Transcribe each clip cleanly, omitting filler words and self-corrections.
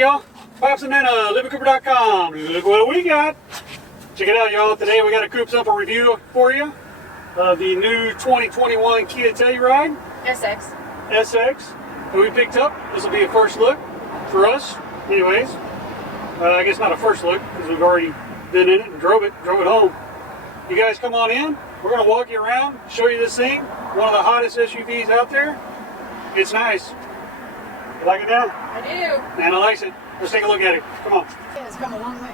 Hey y'all, Pops and Nana, LivingCooper.com. Look what we got. Check it out, y'all. Today we got a Coop sample review for you of the new 2021 Kia Telluride SX that we picked up. This will be a first look for us. Anyways, I guess not a first look because we've already been in it and drove it home. You guys come on in. We're going to walk you around, show you this thing. One of the hottest SUVs out there. It's nice. You like it now? I do. Nana likes it. Let's take a look at it. Come on. Yeah, it's come a long way.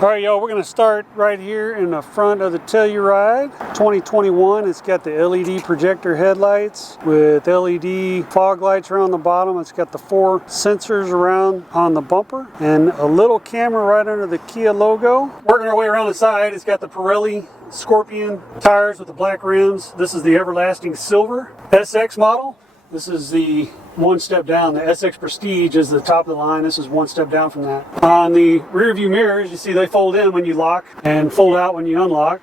All right, y'all, we're going to start right here in the front of the Telluride 2021. It's got the LED projector headlights with LED fog lights around the bottom. It's got the 4 sensors around on the bumper and a little camera right under the Kia logo. Working our way around the side, it's got the Pirelli Scorpion tires with the black rims. This is the Everlasting Silver SX model. This is the one step down. The SX Prestige is the top of the line. This is one step down from that. On the rear view mirrors, you see they fold in when you lock and fold out when you unlock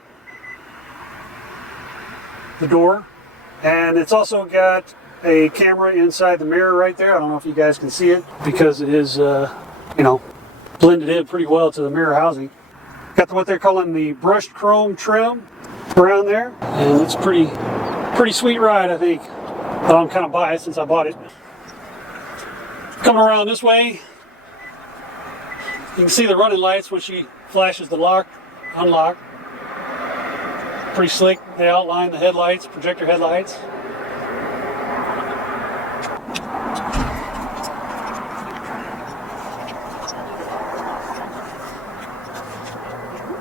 the door. And it's also got a camera inside the mirror right there. I don't know if you guys can see it because it is, blended in pretty well to the mirror housing. Got what they're calling the brushed chrome trim around there. And it's pretty sweet ride, I think. But I'm kind of biased since I bought it. Coming around this way, you can see the running lights when she flashes the lock, unlock. Pretty slick. They outline the headlights, projector headlights.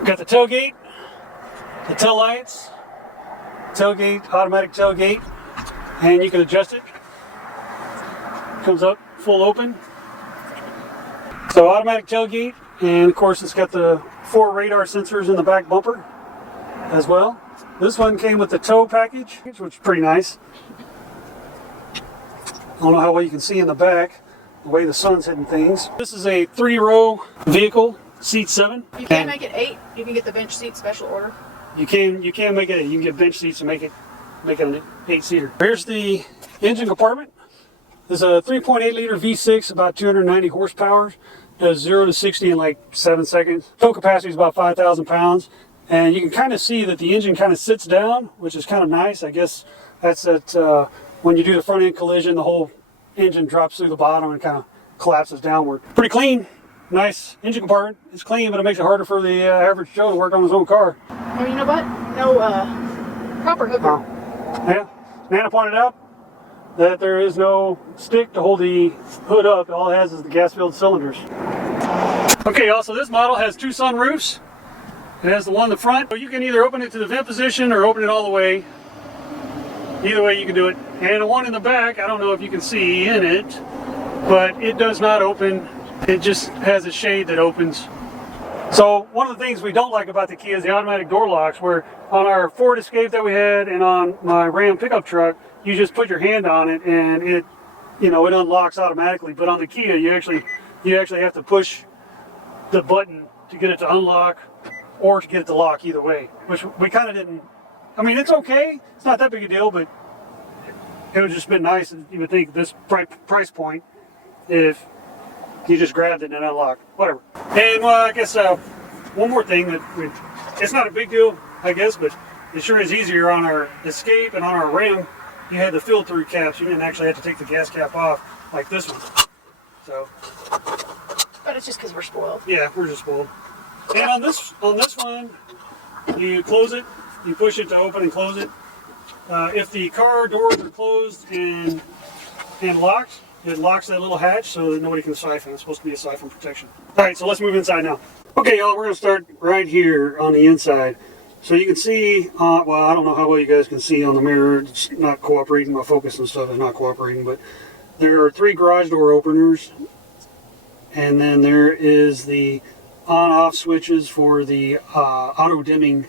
Got the tailgate, the tail lights, tailgate, automatic tailgate. And you can adjust it. Comes up full open. So automatic tailgate, and of course it's got the 4 radar sensors in the back bumper as well. This one came with the tow package, which is pretty nice. I don't know how well you can see in the back, the way the sun's hitting things. This is a 3-row vehicle, seat 7. You can make it 8. You can get the bench seat special order. You can make it 8. You can get bench seats and make it an 8-seater. Here's the engine compartment. There's a 3.8 liter V6, about 290 horsepower. Does 0 to 60 in like 7 seconds. Tow capacity is about 5,000 pounds. And you can kind of see that the engine kind of sits down, which is kind of nice. I guess that's when you do the front end collision, the whole engine drops through the bottom and kind of collapses downward. Pretty clean, nice engine compartment. It's clean, but it makes it harder for the average Joe to work on his own car. Oh, you know what? No proper hooker. Yeah, Nana pointed out that there is no stick to hold the hood up. All it has is the gas-filled cylinders. Okay, y'all, so this model has 2 sunroofs. It has the one in the front. So you can either open it to the vent position or open it all the way. Either way you can do it. And the one in the back, I don't know if you can see in it, but it does not open. It just has a shade that opens. So one of the things we don't like about the Kia is the automatic door locks, where on our Ford Escape that we had and on my Ram pickup truck, you just put your hand on it and it unlocks automatically. But on the Kia, you actually have to push the button to get it to unlock or to get it to lock, either way, which we kind of didn't. I mean, it's okay. It's not that big a deal, but it would just been nice, you would think, this price point, if you just grabbed it and unlocked, whatever. And I guess one more thing it's not a big deal, I guess, but it sure is easier on our Escape and on our Ram. You had the fill-through caps. You didn't actually have to take the gas cap off like this one. So. But it's just because we're spoiled. Yeah, we're just spoiled. And on this one, you close it. You push it to open and close it. If the car doors are closed and locked, it locks that little hatch so that nobody can siphon. It's supposed to be a siphon protection. All right, so let's move inside now. Okay, y'all, we're going to start right here on the inside. So you can see, well, I don't know how well you guys can see on the mirror. It's not cooperating. My focus and stuff is not cooperating. But there are 3 garage door openers. And then there is the on-off switches for the auto-dimming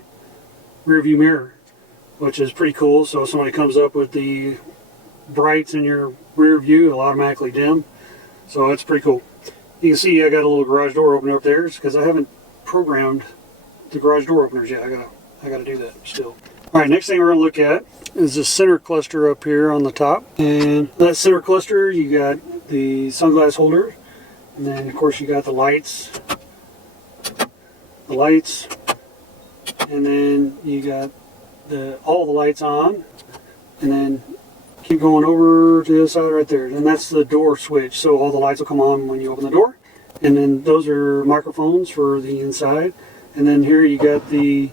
rear view mirror, which is pretty cool. So if somebody comes up with the brights in your rear view, it'll automatically dim. So it's pretty cool. You can see I got a little garage door opener up there because I haven't programmed the garage door openers yet. I gotta do that still. All right, next thing we're gonna look at is the center cluster up here on the top. And that center cluster, you got the sunglass holder, and then of course you got the lights, and then you got all the lights on, and then keep going over to the other side right there. And that's the door switch, so all the lights will come on when you open the door. And then those are microphones for the inside. And then here you got the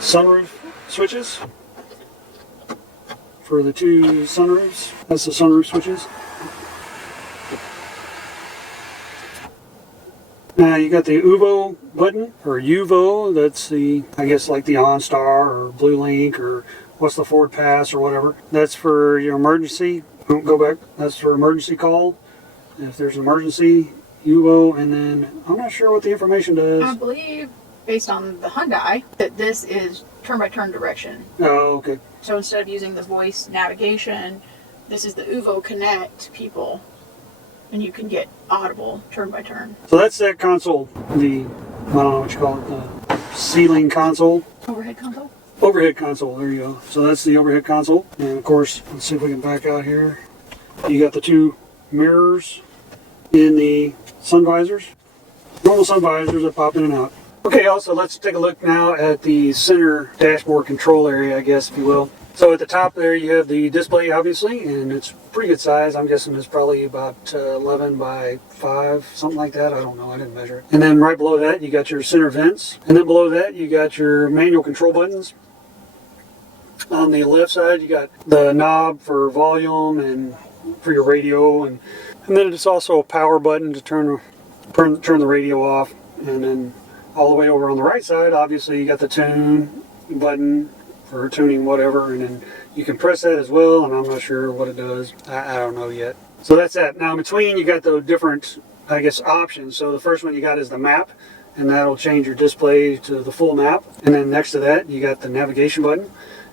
sunroof switches for the two sunroofs. That's the sunroof switches. Now you got the UVO button, or UVO, that's the, I guess like the OnStar or Blue Link or what's the Ford Pass or whatever. That's for your emergency. Don't go back. That's for emergency call. If there's an emergency, UVO, and then I'm not sure what the information does. I believe, based on the Hyundai, that this is turn-by-turn direction. Oh, okay. So instead of using the voice navigation, this is the UVO Connect people, and you can get audible turn-by-turn. So that's that console, I don't know what you call it, the ceiling console. Overhead console? Overhead console, there you go. So that's the overhead console. And of course, let's see if we can back out here. You got the two mirrors in the sun visors. Normal sun visors that pop in and out. Okay, also let's take a look now at the center dashboard control area, I guess, if you will. So at the top there you have the display, obviously, and it's pretty good size. I'm guessing it's probably about 11 by 5, something like that. I don't know, I didn't measure it. And then right below that you got your center vents. And then below that you got your manual control buttons. On the left side you got the knob for volume and for your radio, and then it's also a power button to turn the radio off. And then all the way over on the right side, obviously you got the tune button for tuning whatever, and then you can press that as well, and I'm not sure what it does. I don't know yet. So that's that. Now in between you got the different, I guess, options. So the first one you got is the map, and that'll change your display to the full map. And then next to that you got the navigation button,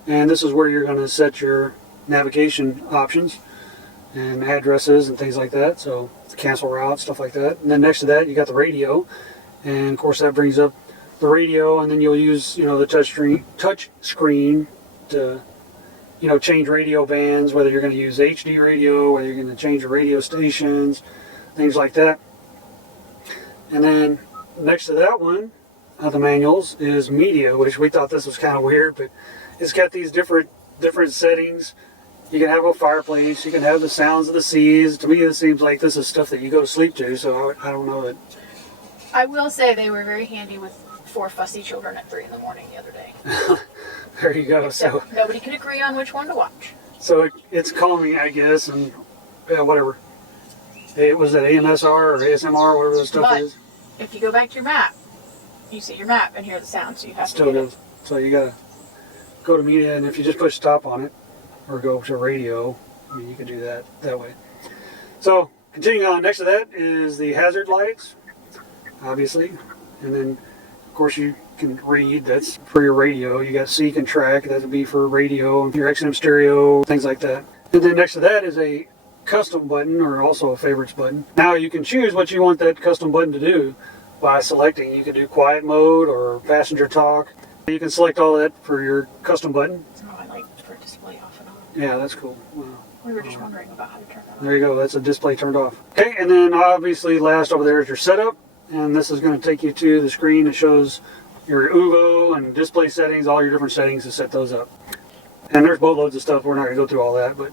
and this is where you're going to set your navigation options and addresses and things like that, so cancel routes, stuff like that. And then next to that you got the radio, and of course that brings up the radio, and then you'll use, the touch screen to, change radio bands, whether you're going to use HD radio, whether you're going to change the radio stations, things like that. And then next to that one, the manuals, is media, which we thought this was kind of weird, but it's got these different settings. You can have a fireplace, you can have the sounds of the seas. To me it seems like this is stuff that you go to sleep to, so I don't know that. I will say they were very handy with 4 fussy children at 3 in the morning the other day. There you go. So nobody could agree on which one to watch. So it's calming, I guess, and whatever. It was at AMSR or ASMR, whatever the stuff is. If you go back to your map, you see your map and hear the sound, so you have Still does. So you gotta go to media, and if you just push stop on it, or go to radio, you can do that way. So continuing on, next to that is the hazard lights, obviously, and then of course you can read. That's for your radio. You got seek and track. That would be for radio, your XM stereo, things like that. And then next to that is a custom button, or also a favorites button. Now you can choose what you want that custom button to do by selecting. You can do quiet mode or passenger talk. You can select all that for your custom button. Oh, I like for display off and on. Yeah, that's cool. Wow. We were just wondering about how to turn it on. There you go. That's a display turned off. Okay, and then obviously last over there is your setup, and this is going to take you to the screen that shows your UVO and display settings, all your different settings to set those up. And there's boatloads of stuff. We're not going to go through all that, but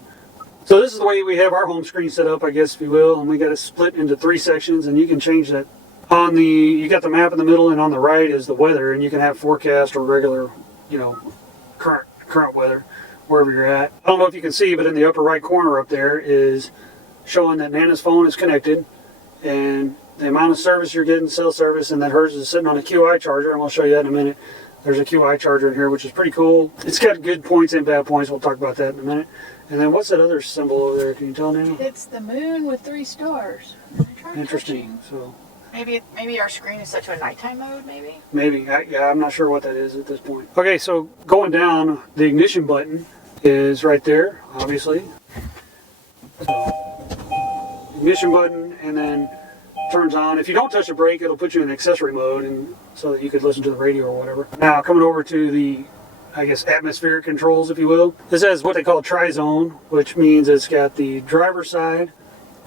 so this is the way we have our home screen set up, I guess, if you will, and we got it split into 3 sections, and you can change that. You got the map in the middle, and on the right is the weather, and you can have forecast or regular, current weather wherever you're at. I don't know if you can see, but in the upper right corner up there is showing that Nana's phone is connected, and the amount of service you're getting, cell service, and that hers is sitting on a QI charger, and we'll show you that in a minute. There's a QI charger in here, which is pretty cool. It's got good points and bad points. We'll talk about that in a minute. And then what's that other symbol over there? Can you tell, Nana? It's the moon with 3 stars. Interesting. So maybe our screen is set to a nighttime mode, maybe? Maybe. I'm not sure what that is at this point. Okay, so going down, the ignition button is right there, obviously. So ignition button, and then turns on. If you don't touch the brake, it'll put you in accessory mode, and so that you could listen to the radio or whatever. Now coming over to the, I guess, atmospheric controls, if you will. This has what they call tri-zone, which means it's got the driver's side,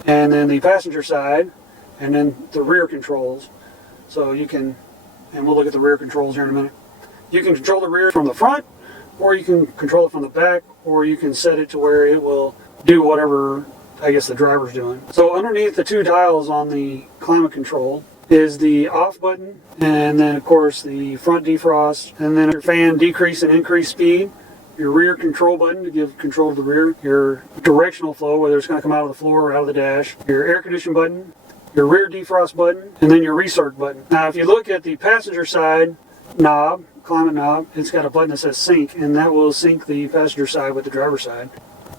and then the passenger side, and then the rear controls. So you can, and we'll look at the rear controls here in a minute. You can control the rear from the front, or you can control it from the back, or you can set it to where it will do whatever, I guess, the driver's doing. So underneath the two dials on the climate control is the off button, and then of course the front defrost, and then your fan decrease and increase speed, your rear control button to give control to the rear, your directional flow, whether it's going to come out of the floor or out of the dash, your air condition button, your rear defrost button, and then your recirc button. Now if you look at the passenger side knob, climate knob, it's got a button that says sync, and that will sync the passenger side with the driver's side.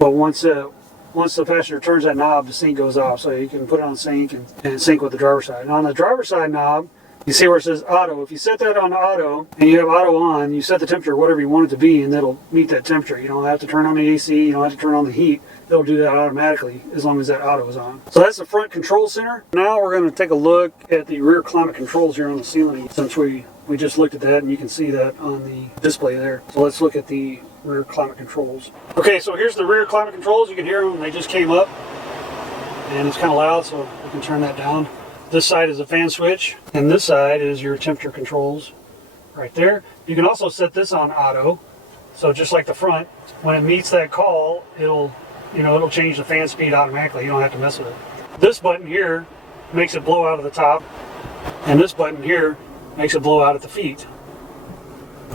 But once the passenger turns that knob, the sync goes off, so you can put it on sync and sync with the driver's side. And on the driver's side knob, you see where it says auto. If you set that on auto, and you have auto on, you set the temperature whatever you want it to be, and that'll meet that temperature. You don't have to turn on the AC, you don't have to turn on the heat. It'll do that automatically as long as that auto is on. So that's the front control center. Now we're going to take a look at the rear climate controls here on the ceiling, since we just looked at that, and you can see that on the display there. So let's look at the rear climate controls. Okay, so here's the rear climate controls. You can hear them, they just came up, and it's kind of loud, so we can turn that down. This side is a fan switch, and this side is your temperature controls right there. You can also set this on auto, so just like the front, when it meets that call, it'll change the fan speed automatically. You don't have to mess with it. This button here makes it blow out of the top, and this button here makes it blow out at the feet.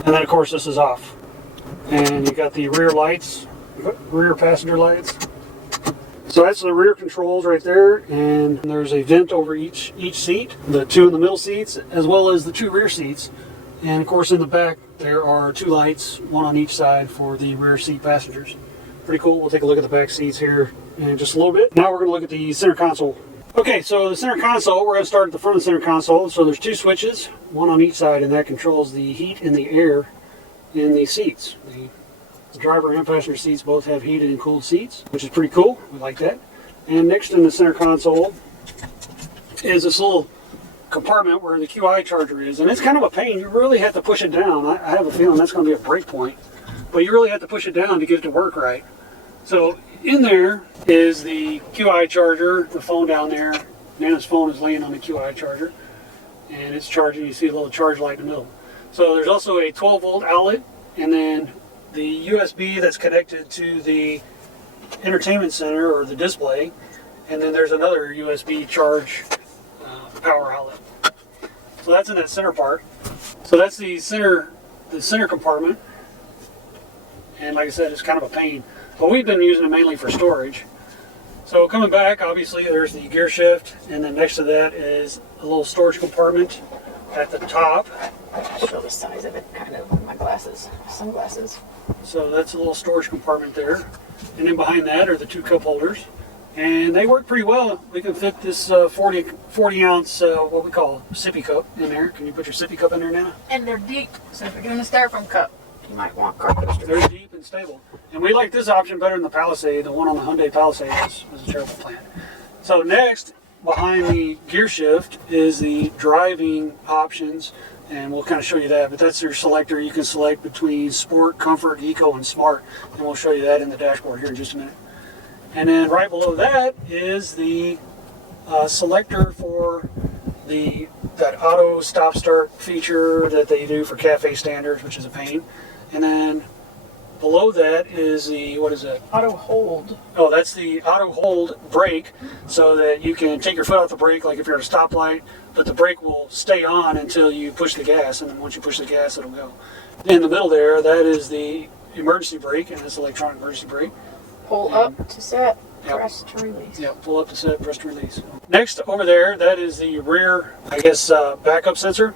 And then of course this is off. And you got the rear lights, rear passenger lights. So that's the rear controls right there, and there's a vent over each seat, the two in the middle seats, as well as the two rear seats. And of course in the back there are two lights, one on each side for the rear seat passengers. Pretty cool. We'll take a look at the back seats here in just a little bit. Now we're going to look at the center console. Okay, so the center console, we're going to start at the front of the center console. So there's two switches, one on each side, and that controls the heat and the air in the seats. The driver and passenger seats both have heated and cooled seats, which is pretty cool. We like that. And next in the center console is this little compartment where the QI charger is. And it's kind of a pain. You really have to push it down. I have a feeling that's going to be a break point. But you really have to push it down to get it to work right. So in there is the QI charger, the phone down there. Nana's phone is laying on the QI charger, and it's charging. You see a little charge light in the middle. So there's also a 12-volt outlet, and then the USB that's connected to the entertainment center or the display, and then there's another USB charge power outlet. So that's in that center part. So that's the center compartment. And like I said, it's kind of a pain. But we've been using it mainly for storage. So coming back, obviously there's the gear shift, and then next to that is a little storage compartment at the top. Show the size of it kind of with my sunglasses. So that's a little storage compartment there. And then behind that are the two cup holders. And they work pretty well. We can fit this 40 ounce, what we call sippy cup in there. Can you put your sippy cup in there, Nana? And they're deep, so if you're doing a styrofoam cup, you might want carpet. Very deep and stable. And we like this option better than the Palisade. The one on the Hyundai Palisade was a terrible plan. So next, behind the gear shift is the driving options, and we'll kind of show you that. But that's your selector. You can select between Sport, Comfort, Eco, and Smart, and we'll show you that in the dashboard here in just a minute. And then right below that is the selector for that auto stop start feature that they do for cafe standards, which is a pain. And then below that is the, what is it? Auto hold. Oh, that's the auto hold brake, so that you can take your foot off the brake like if you're at a stoplight, but the brake will stay on until you push the gas, and then once you push the gas, it'll go. In the middle there, that is the emergency brake, and it's electronic emergency brake. Pull up to set, press to release. Yeah, pull up to set, press to release. Next, over there, that is the rear, I guess, backup sensor.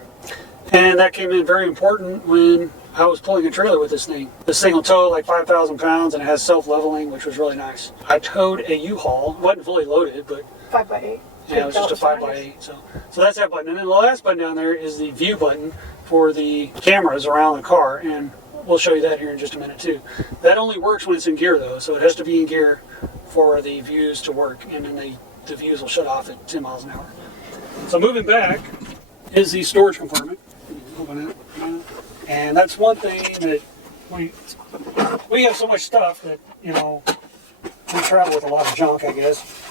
And that came in very important when I was pulling a trailer with this thing. This thing will tow like 5,000 pounds, and it has self-leveling, which was really nice. I towed a U-Haul. It wasn't fully loaded, but 5x8. yeah, it was just a 5x8. So that's that button. And then the last button down there is the view button for the cameras around the car. And we'll show you that here in just a minute too. That only works when it's in gear though, so it has to be in gear for the views to work. And then the views will shut off at 10 miles an hour. So moving back is the storage compartment. Open it. And that's one thing that we have so much stuff that, you know, we travel with a lot of junk, I guess.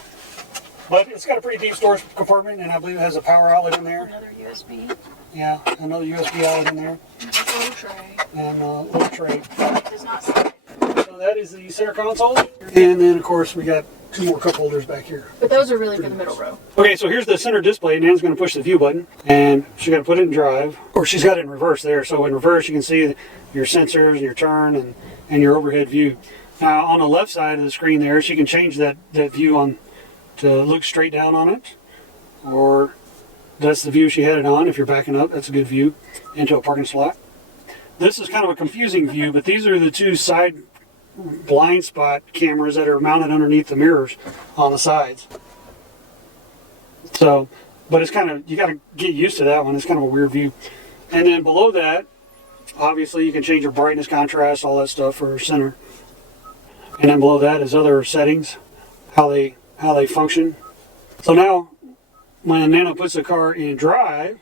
But it's got a pretty deep storage compartment, and I believe it has a power outlet in there. Another USB. Yeah, another USB outlet in there. A little tray. And a little tray. It does not say. So that is the center console. And then, of course, we got 2 more cup holders back here. But those are really for the middle row. Okay, so here's the center display. Nan's going to push the view button, and she's going to put it in drive. Or she's got it in reverse there. So in reverse, you can see your sensors, and your turn, and your overhead view. Now, on the left side of the screen there, she can change that view on to look straight down on it, or that's the view she had it on. If you're backing up, that's a good view into a parking slot. This is kind of a confusing view, but these are the 2 side blind spot cameras that are mounted underneath the mirrors on the sides. So, but it's kind of, you got to get used to that one. It's kind of a weird view. And then below that, obviously you can change your brightness, contrast, all that stuff for center. And then below that is other settings, how they function. So now, when Nana puts the car in drive,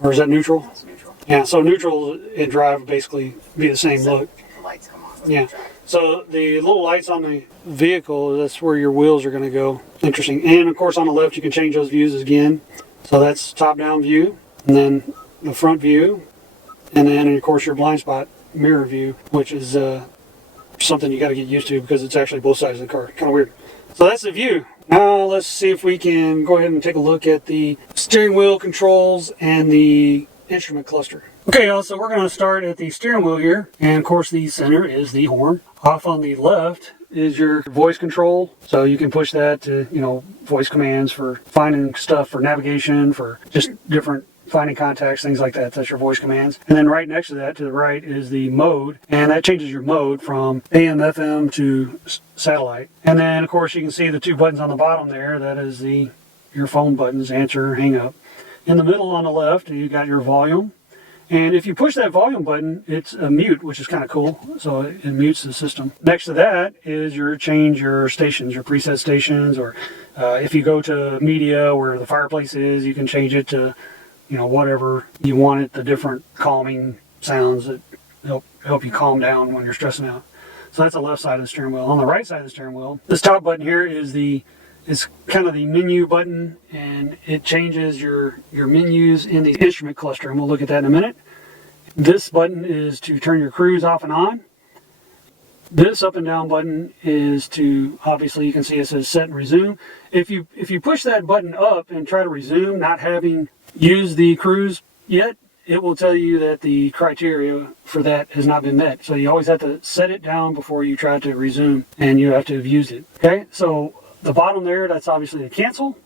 or is that neutral? That's neutral. Yeah, so neutral and drive would basically be the same look. The lights come on. Yeah. So the little lights on the vehicle, that's where your wheels are going to go. Interesting. And of course on the left you can change those views again. So that's top-down view, and then the front view, and then of course your blind spot mirror view, which is something you got to get used to because it's actually both sides of the car. Kind of weird. So that's the view. Now let's see if we can go ahead and take a look at the steering wheel controls and the instrument cluster. Okay, y'all, so we're going to start at the steering wheel here. And of course the center is the horn. Off on the left is your voice control. So you can push that to, you know, voice commands for finding stuff, for navigation, for just different finding contacts, things like that. That's your voice commands. And then right next to that, to the right, is the mode. And that changes your mode from AM, FM to satellite. And then, of course, you can see the 2 buttons on the bottom there. That is your phone buttons, answer, hang up. In the middle on the left, you got your volume. And if you push that volume button, it's a mute, which is kind of cool. So it mutes the system. Next to that is change your stations, your preset stations. Or if you go to media where the fireplace is, you can change it to, you know, whatever you want it, the different calming sounds that help you calm down when you're stressing out. So that's the left side of the steering wheel. On the right side of the steering wheel, this top button here is kind of the menu button, and it changes your menus in the instrument cluster, and we'll look at that in a minute. This button is to turn your cruise off and on. This up and down button is to, obviously you can see it says set and resume. If you push that button up and try to resume, not having used the cruise yet, it will tell you that the criteria for that has not been met. So you always have to set it down before you try to resume, and you have to have used it. Okay, so the bottom there, that's obviously the cancel.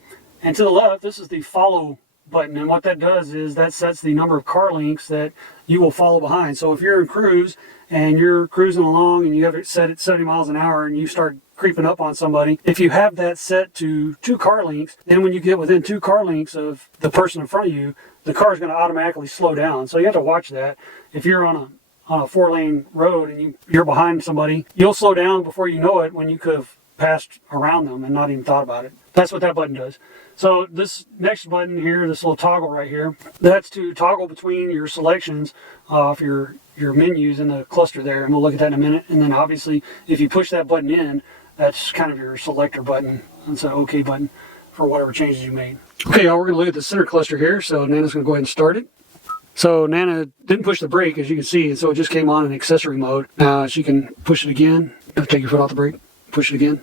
And to the left, this is the follow button. And what that does is that sets the number of car links that you will follow behind. So if you're in cruise and you're cruising along and you have it set at 70 miles an hour and you start creeping up on somebody, if you have that set to 2 car links, then when you get within 2 car links of the person in front of you, the car is going to automatically slow down. So you have to watch that. If you're on a 4-lane road and you're behind somebody, you'll slow down before you know it when you could have passed around them and not even thought about it. That's what that button does. So this next button here, this little toggle right here, that's to toggle between your selections of your menus in the cluster there, and we'll look at that in a minute. And then obviously if you push that button in, that's kind of your selector button. It's an OK button for whatever changes you made. Okay, y'all, we're going to look at the center cluster here. So Nana's going to go ahead and start it. So Nana didn't push the brake, as you can see, so it just came on in accessory mode. Now she can push it again. Take your foot off the brake, push it again.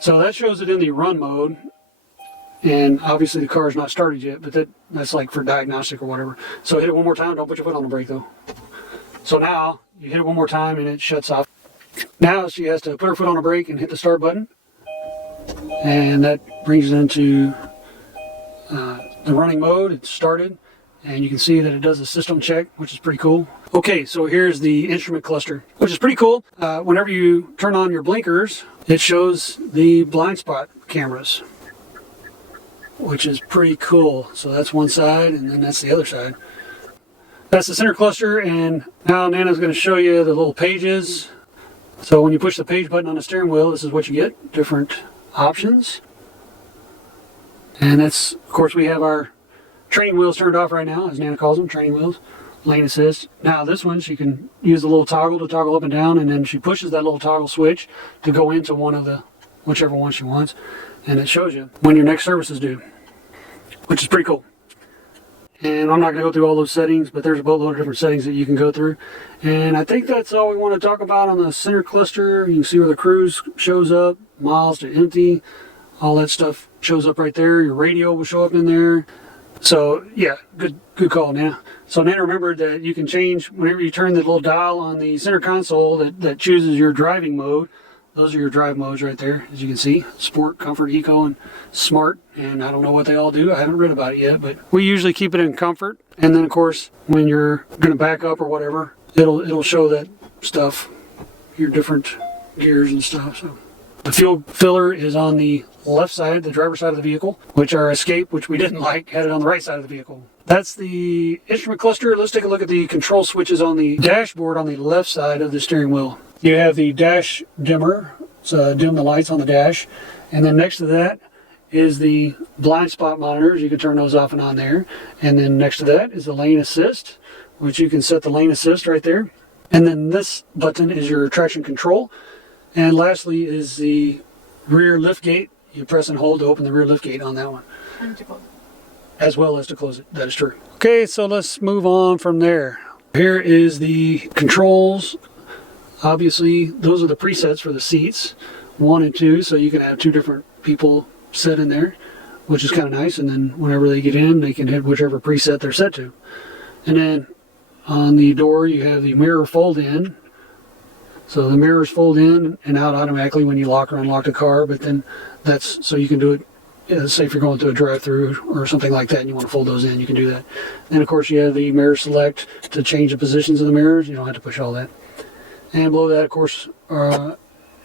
So that shows it in the run mode. And obviously the car is not started yet, but that's like for diagnostic or whatever. So hit it one more time. Don't put your foot on the brake though. So now you hit it one more time and it shuts off. Now she has to put her foot on the brake and hit the start button. And that brings it into the running mode. It's started. And you can see that it does a system check, which is pretty cool. Okay, so here's the instrument cluster, which is pretty cool. Whenever you turn on your blinkers, it shows the blind spot cameras, which is pretty cool. So that's one side, and then that's the other side. That's the center cluster, and now Nana's going to show you the little pages. So when you push the page button on the steering wheel, this is what you get, different options. And that's, of course, we have our training wheels turned off right now, as Nana calls them, training wheels. Lane assist. Now this one, she can use the little toggle to toggle up and down, and then she pushes that little toggle switch to go into one of the, whichever one she wants, and it shows you when your next service is due, which is pretty cool. And I'm not going to go through all those settings, but there's a boatload of different settings that you can go through. And I think that's all we want to talk about on the center cluster. You can see where the cruise shows up, miles to empty, all that stuff shows up right there. Your radio will show up in there. So yeah, good call, Nana. So Nana remembered that you can change whenever you turn the little dial on the center console that chooses your driving mode. Those are your drive modes right there, as you can see. Sport, Comfort, Eco, and Smart. And I don't know what they all do. I haven't read about it yet, but we usually keep it in Comfort. And then of course, when you're going to back up or whatever, it'll show that stuff, your different gears and stuff. So the fuel filler is on the left side, the driver's side of the vehicle, which our Escape, which we didn't like, had it on the right side of the vehicle. That's the instrument cluster. Let's take a look at the control switches on the dashboard on the left side of the steering wheel. You have the dash dimmer, so dim the lights on the dash, and then next to that is the blind spot monitors. You can turn those off and on there. And then next to that is the lane assist, which you can set the lane assist right there. And then this button is your traction control. And lastly is the rear lift gate. You press and hold to open the rear lift gate on that one. And to close it. As well as to close it. That is true. Okay, so let's move on from there. Here is the controls. Obviously, those are the presets for the seats, 1 and 2, so you can have 2 different people set in there, which is kind of nice. And then whenever they get in, they can hit whichever preset they're set to. And then on the door, you have the mirror fold in. So the mirrors fold in and out automatically when you lock or unlock the car, but then that's so you can do it, say if you're going through a drive-through or something like that and you want to fold those in, you can do that. Then of course you have the mirror select to change the positions of the mirrors. You don't have to push all that. And below that, of course,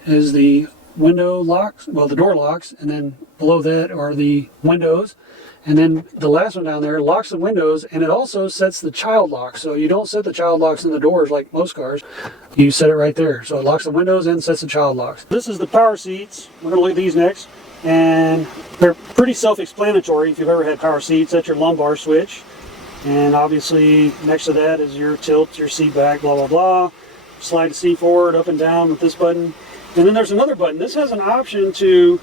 is the window locks, well, the door locks, and then below that are the windows. And then the last one down there locks the windows, and it also sets the child lock. So you don't set the child locks in the doors like most cars. You set it right there. So it locks the windows and sets the child locks. This is the power seats. We're going to look at these next. And they're pretty self-explanatory. If you've ever had power seats, that's your lumbar switch. And obviously next to that is your tilt, your seat back, blah, blah, blah. Slide the seat forward, up and down with this button. And then there's another button. This has an option to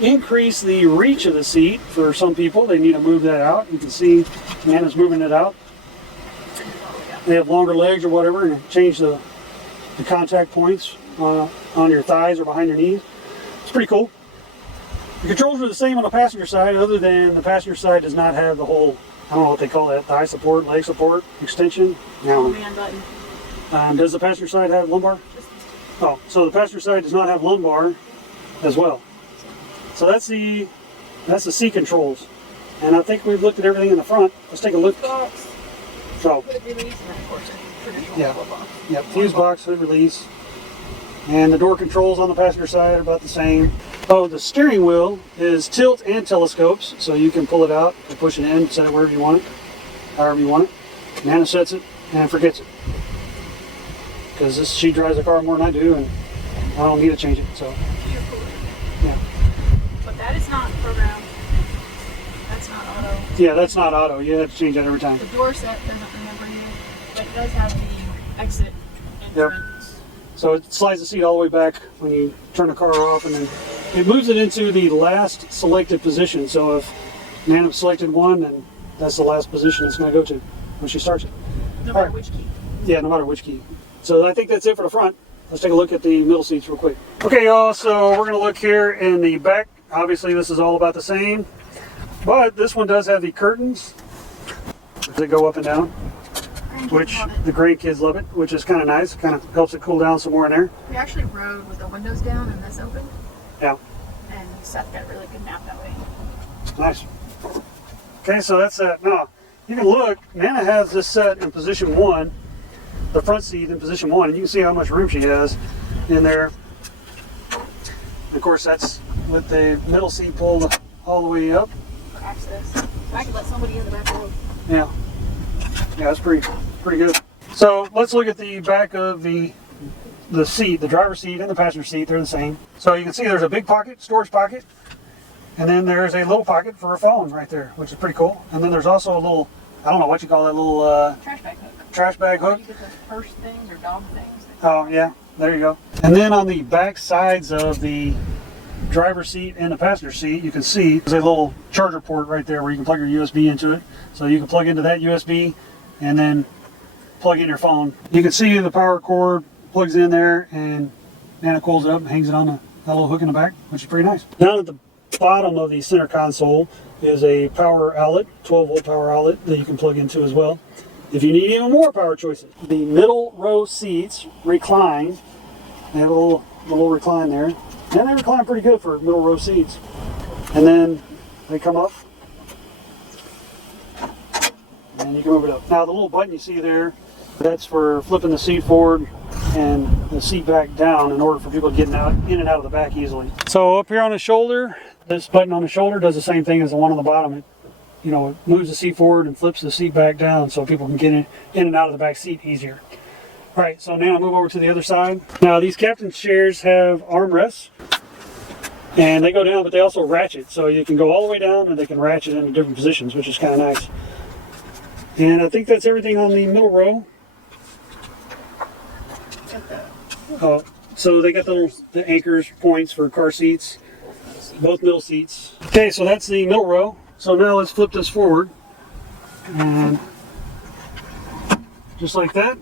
increase the reach of the seat. For some people, they need to move that out. You can see Nana's moving it out. They have longer legs or whatever, and change the contact points on your thighs or behind your knees. It's pretty cool. The controls are the same on the passenger side, other than the passenger side does not have the whole, I don't know what they call that, thigh support, leg support, extension. No. Does the passenger side have lumbar? Oh, so the passenger side does not have lumbar as well. So that's the seat controls. And I think we've looked at everything in the front. Let's take a look. So, yeah, fuse box, hood release. And the door controls on the passenger side are about the same. Oh, the steering wheel is tilt and telescopes, so you can pull it out and push it in, set it wherever you want it, however you want it. Nana sets it and forgets it. Because she drives the car more than I do, and I don't need to change it, so. Yeah. But that is not programmed. That's not auto. Yeah, that's not auto. You have to change that every time. The door set doesn't remember you, but it does have the exit Yep. entrance. So it slides the seat all the way back when you turn the car off, and then it moves it into the last selected position. So if Nana selected one, then that's the last position it's going to go to when she starts it. No matter which key. Yeah, no matter which key. So I think that's it for the front. Let's take a look at the middle seats real quick. Okay, y'all, so we're going to look here in the back. Obviously, this is all about the same. But this one does have the curtains that go up and down, which the grandkids love it, which is kind of nice. Kind of helps it cool down some more in there. We actually rode with the windows down and this open. Yeah. And Seth got a really good nap that way. Nice. Okay, so that's that. Now, you can look, Nana has this set in position 1. The front seat in position 1, and you can see how much room she has in there. And of course, that's with the middle seat pulled all the way up. Access. So I could let somebody in the back row. Yeah, that's pretty good. So let's look at the back of the seat, the driver's seat and the passenger seat. They're the same. So you can see there's a big pocket, storage pocket, And then there's a little pocket for a phone right there, which is pretty cool. And then there's also a little, I don't know what you call that little trash bag hook. Trash bag hook. You get those purse things or dog things. Oh yeah, there you go. And then on the back sides of the driver's seat and the passenger seat, you can see there's a little charger port right there where you can plug your USB into it. So you can plug into that USB and then plug in your phone. You can see the power cord plugs in there, and Nana pulls it up and hangs it on that little hook in the back, which is pretty nice. Down at the bottom of the center console is a power outlet, 12-volt power outlet that you can plug into as well if you need even more power choices. The middle row seats recline. They have a little recline there, and they recline pretty good for middle row seats. And then they come up, and you can move it up. Now the little button you see there, that's for flipping the seat forward and the seat back down in order for people to get in and out of the back easily. So up here on the shoulder, this button on the shoulder does the same thing as the one on the bottom. It moves the seat forward and flips the seat back down so people can get in and out of the back seat easier. All right, so now I'll move over to the other side. Now these captain's chairs have armrests, and they go down, but they also ratchet. So you can go all the way down, and they can ratchet into different positions, which is kind of nice. And I think that's everything on the middle row. Oh, so they got the anchors points for car seats, both middle seats. Okay, so that's the middle row. So now let's flip this forward, and just like that,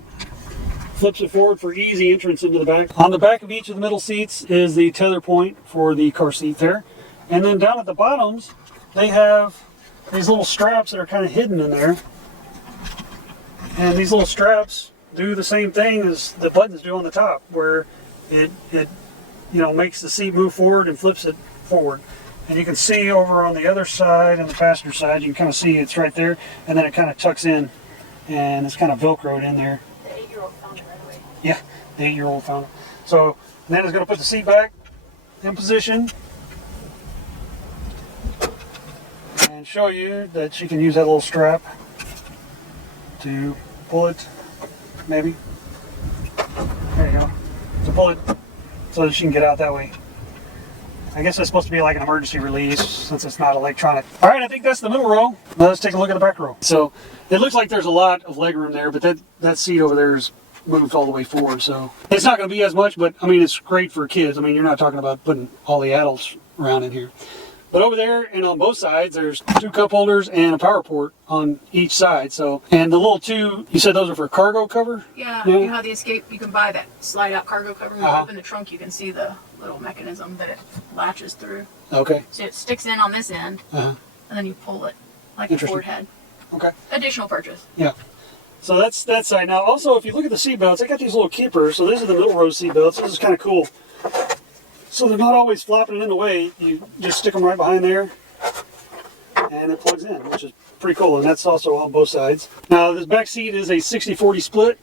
flips it forward for easy entrance into the back. On the back of each of the middle seats is the tether point for the car seat there. And then down at the bottoms, they have these little straps that are kind of hidden in there. And these little straps do the same thing as the buttons do on the top, where it makes the seat move forward and flips it forward. And you can see over on the other side and the passenger side, you can kind of see it's right there, and then it kind of tucks in, and it's kind of Velcroed in there. The 8-year-old found it right away. Yeah, the 8-year-old found it. So Nana's going to put the seat back in position and show you that she can use that little strap to pull it, maybe. There you go. To pull it so that she can get out that way. I guess it's supposed to be like an emergency release since it's not electronic. All right, I think that's the middle row. Now let's take a look at the back row. So it looks like there's a lot of legroom there, but that seat over there is moved all the way forward. So it's not going to be as much, but I mean, it's great for kids. I mean, you're not talking about putting all the adults around in here. But over there and on both sides, there's 2 cup holders and a power port on each side. So, and the little 2, you said those are for cargo cover? Yeah, you know how the Escape, you can buy that slide out cargo cover. When you open the trunk, you can see the little mechanism that it latches through. Okay. So it sticks in on this end, and then you pull it like a Ford head. Okay. Additional purchase. Yeah. So that's that side. Now also, if you look at the seat belts, they got these little keepers. So these are the middle row seat belts. This is kind of cool. So they're not always flopping in the way. You just stick them right behind there, and it plugs in, which is pretty cool. And that's also on both sides. Now this back seat is a 60-40 split,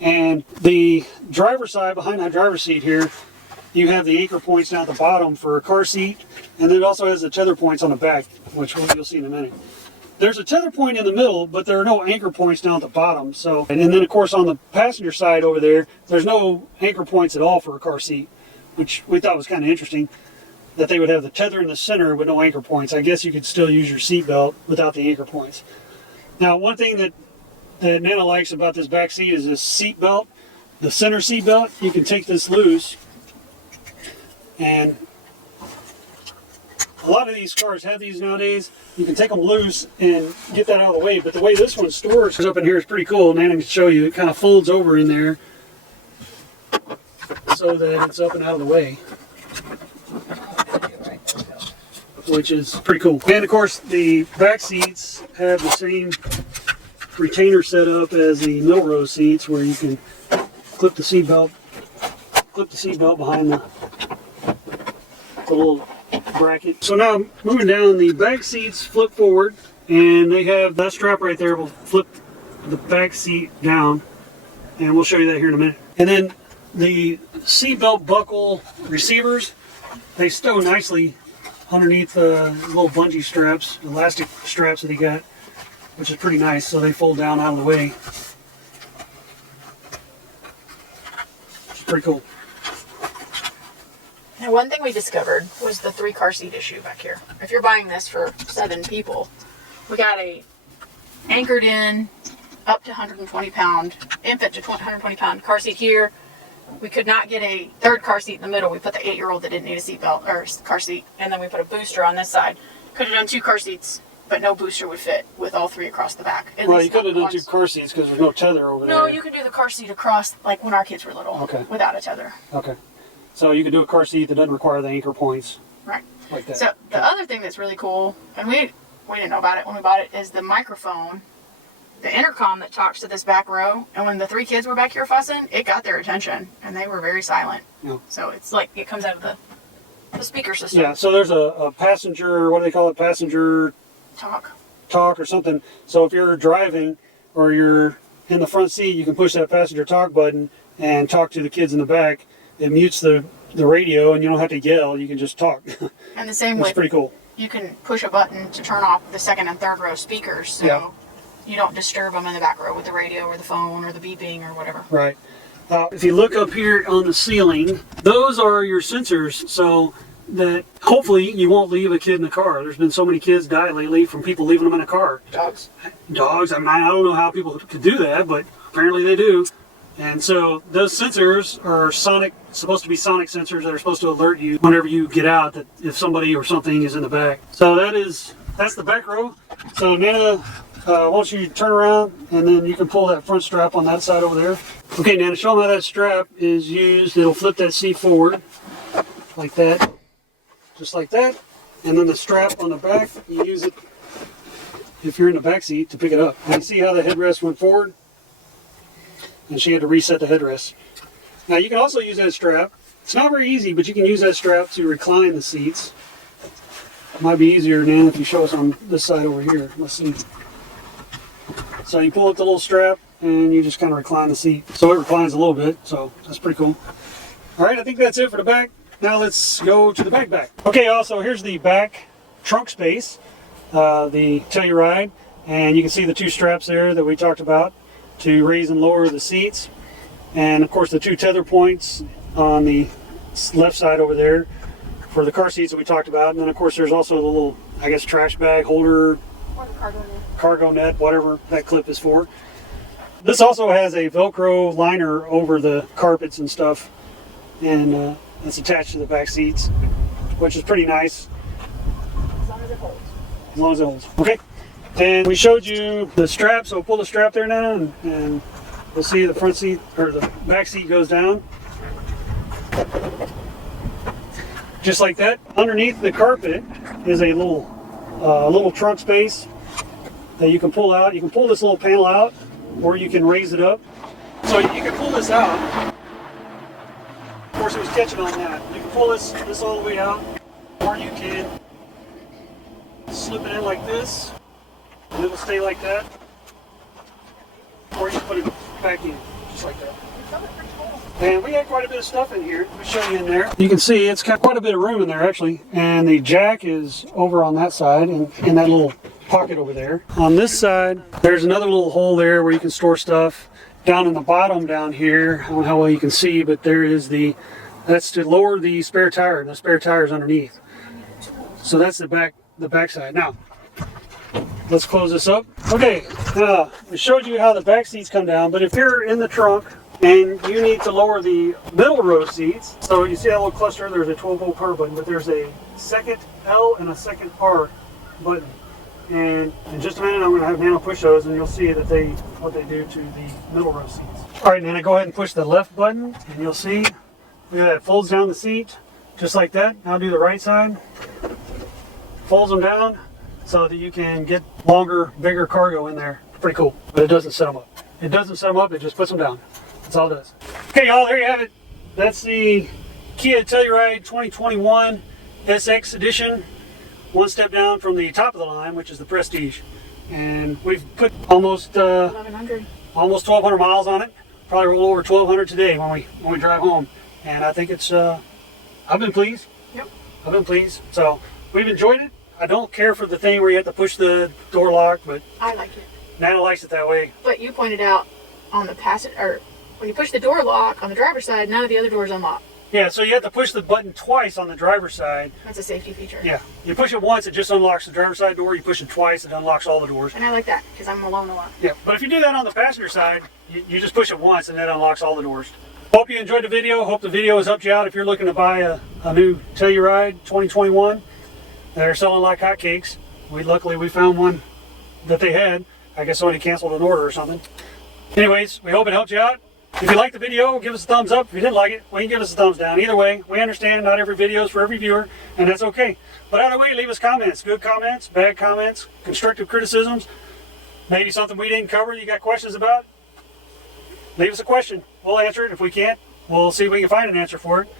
and the driver's side, behind that driver's seat here, you have the anchor points down at the bottom for a car seat, and then it also has the tether points on the back, which you'll see in a minute. There's a tether point in the middle, but there are no anchor points down at the bottom. So, and then of course on the passenger side over there, there's no anchor points at all for a car seat, which we thought was kind of interesting, that they would have the tether in the center with no anchor points. I guess you could still use your seat belt without the anchor points. Now, one thing that Nana likes about this back seat is this seat belt, the center seat belt. You can take this loose, and a lot of these cars have these nowadays. You can take them loose and get that out of the way, but the way this one stores up in here is pretty cool. Nana can show you. It kind of folds over in there so that it's up and out of the way, which is pretty cool. And of course the back seats have the same retainer setup as the middle row seats, where you can clip the seat belt behind the little bracket. So now moving down, the back seats flip forward, and they have that strap right there will flip the back seat down, and we'll show you that here in a minute. And then the seatbelt buckle receivers, they stow nicely underneath the little bungee straps, elastic straps that he got, which is pretty nice. So they fold down out of the way, which is pretty cool. And one thing we discovered was the 3 car seat issue back here. If you're buying this for 7 people, we got a anchored in up to 120 pound, infant to 120 pound car seat here. We could not get a 3rd car seat in the middle. We put the 8-year-old that didn't need a seatbelt or car seat, and then we put a booster on this side. Could have done 2 car seats, but no booster would fit with all 3 across the back. Well, you could have done 2 car seats because there's no tether over there. No, you could do the car seat across, like when our kids were little, without a tether. Okay. So you could do a car seat that doesn't require the anchor points. Right. Like that. So the other thing that's really cool, and we didn't know about it when we bought it, is the microphone, the intercom that talks to this back row. And when the 3 kids were back here fussing, it got their attention, and they were very silent. Yeah. So it's like it comes out of the speaker system. Yeah, so there's a passenger, what do they call it, passenger talk or something. So if you're driving or you're in the front seat, you can push that passenger talk button and talk to the kids in the back. It mutes the radio, and you don't have to yell. You can just talk. And the same way, it's pretty cool. You can push a button to turn off the 2nd and 3rd row speakers, so you don't disturb them in the back row with the radio or the phone or the beeping or whatever. Right. If you look up here on the ceiling, those are your sensors, so that hopefully you won't leave a kid in the car. There's been so many kids die lately from people leaving them in a car. Dogs. I mean, I don't know how people could do that, but apparently they do. And so those sensors are supposed to be sonic sensors that are supposed to alert you whenever you get out that if somebody or something is in the back. So that's the back row. So Nana, once you turn around, and then you can pull that front strap on that side over there. Okay, Nana, show them how that strap is used. It'll flip that seat forward like that, just like that. And then the strap on the back, you use it if you're in the back seat to pick it up. And you see how the headrest went forward? And she had to reset the headrest. Now you can also use that strap. It's not very easy, but you can use that strap to recline the seats. It might be easier, Dan, if you show us on this side over here. Let's see. So you pull up the little strap and you just kind of recline the seat. So it reclines a little bit, so that's pretty cool. All right, I think that's it for the back. Now let's go to the back. Okay, also here's the back trunk space, the Telluride, and you can see the 2 straps there that we talked about to raise and lower the seats, and of course the 2 tether points on the left side over there for the car seats that we talked about. And then of course there's also the little, I guess, trash bag holder, or the cargo net, whatever that clip is for. This also has a Velcro liner over the carpets and stuff, and it's attached to the back seats, which is pretty nice. As long as it holds. As long as it holds. Okay. And we showed you the strap, so pull the strap there now, and we'll see the front seat, or the back seat goes down. Just like that. Underneath the carpet is a little trunk space that you can pull out. You can pull this little panel out, or you can raise it up. So you can pull this out. Of course, it was catching on that. You can pull this all the way out, or you can slip it in like this. And it'll stay like that, or you can put it back in, just like that. And we had quite a bit of stuff in here. Let me show you in there. You can see it's got quite a bit of room in there actually, and the jack is over on that side, and in that little pocket over there. On this side, there's another little hole there where you can store stuff. Down in the bottom down here, I don't know how well you can see, but there is that's to lower the spare tire, and the spare tire is underneath. So that's the back side. Now, let's close this up. Okay, I showed you how the back seats come down, but if you're in the trunk and you need to lower the middle row seats, so you see that little cluster, there's a 12-volt power button, but there's a second L and a second R button. And in just a minute, I'm going to have Nana push those, and you'll see that what they do to the middle row seats. All right, Nana, go ahead and push the left button, and you'll see, look at that, it folds down the seat, just like that. Now do the right side, folds them down, so that you can get longer, bigger cargo in there. Pretty cool, but it doesn't set them up. It doesn't set them up, it just puts them down. That's all it does. Okay, y'all, there you have it. That's the Kia Telluride 2021 SX edition. One step down from the top of the line, which is the Prestige. And we've put almost 1,200 miles on it. Probably roll over 1,200 today when we drive home. And I think it's, I've been pleased. Yep. I've been pleased. So we've enjoyed it. I don't care for the thing where you have to push the door lock, but I like it. Nana likes it that way. But you pointed out on the passenger, or when you push the door lock on the driver's side, none of the other doors unlock. Yeah, so you have to push the button twice on the driver's side. That's a safety feature. Yeah, you push it once, it just unlocks the driver's side door. You push it twice, it unlocks all the doors. And I like that because I'm alone a lot. Yeah, but if you do that on the passenger side, you just push it once and that unlocks all the doors. Hope you enjoyed the video. Hope the video has helped you out if you're looking to buy a new Telluride 2021. They're selling like hotcakes. Luckily we found one that they had. I guess somebody canceled an order or something. Anyways, we hope it helped you out. If you liked the video, give us a thumbs up. If you didn't like it, well, you can give us a thumbs down. Either way, we understand not every video is for every viewer, and that's okay. But either way, leave us comments. Good comments, bad comments, constructive criticisms. Maybe something we didn't cover you got questions about. Leave us a question. We'll answer it. If we can't, we'll see if we can find an answer for it.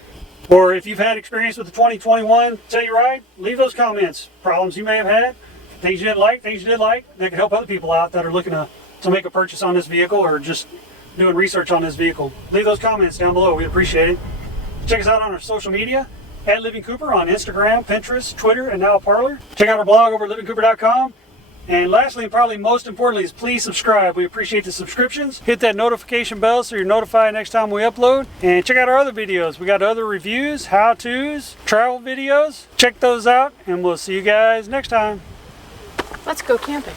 Or if you've had experience with the 2021 Telluride, leave those comments. Problems you may have had, things you didn't like, things you did like, that can help other people out that are looking to make a purchase on this vehicle or just doing research on this vehicle. Leave those comments down below. We'd appreciate it. Check us out on our social media at LivingCooper on Instagram, Pinterest, Twitter, and now Parler. Check out our blog over at livingcooper.com. And lastly, and probably most importantly, is please subscribe. We appreciate the subscriptions. Hit that notification bell so you're notified next time we upload. And check out our other videos. We got other reviews, how-tos, travel videos. Check those out, and we'll see you guys next time. Let's go camping.